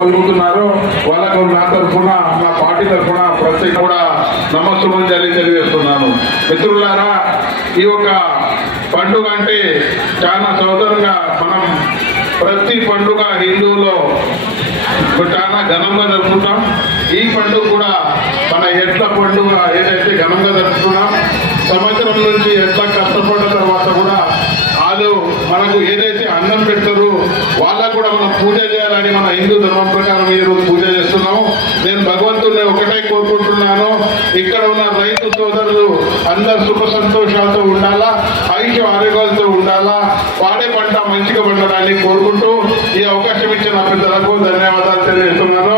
జరుగుతున్నారో వాళ్ళకు నా తరఫున నా పార్టీ తరఫున ప్రత్యేక కూడా నమస్సుమంజలి తెలియజేస్తున్నాను. మిత్రులారా ఈ యొక్క పండుగ అంటే చాలా సోదరంగా మనం ప్రతి పండుగ హిందువులో చాలా ఘనంగా జరుపుకుంటాం. ఈ పండుగ కూడా మన ఎట్ల పండుగ ఏదైతే ఘనంగా జరుపుకున్నాం సంవత్సరం నుంచి ఎట్లా కష్టపడిన తర్వాత కూడా వాళ్ళు మనకు ఏదైతే అన్నం పెడతారో వాళ్ళకు కూడా మనం పూజ చేయాలని మన హిందూ ధర్మం ప్రకారం ఈ రోజు పూజ చేస్తున్నాము. నేను భగవంతుడిని ఒకటే కోరుకుంటున్నాను. ఇక్కడ ఉన్న రైతు సోదరులు అందరు సుఖ సంతోషాలతో ఉండాలా? ఆయుష ఆరోగ్యాలతో ఉండాలా? వాడే పంట మంచిగా పండడాన్ని కోరుకుంటూ ఈ అవకాశం ఇచ్చిన పెద్దలకు ధన్యవాదాలు తెలియజేస్తున్నాను.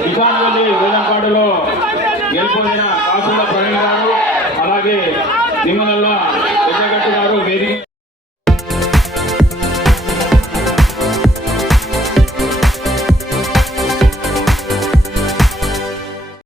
నిజాంజలి వేలంపాడులో గెలుపొందిన కాకుండా ప్రవీణ్ గారు అలాగే నిమ్మల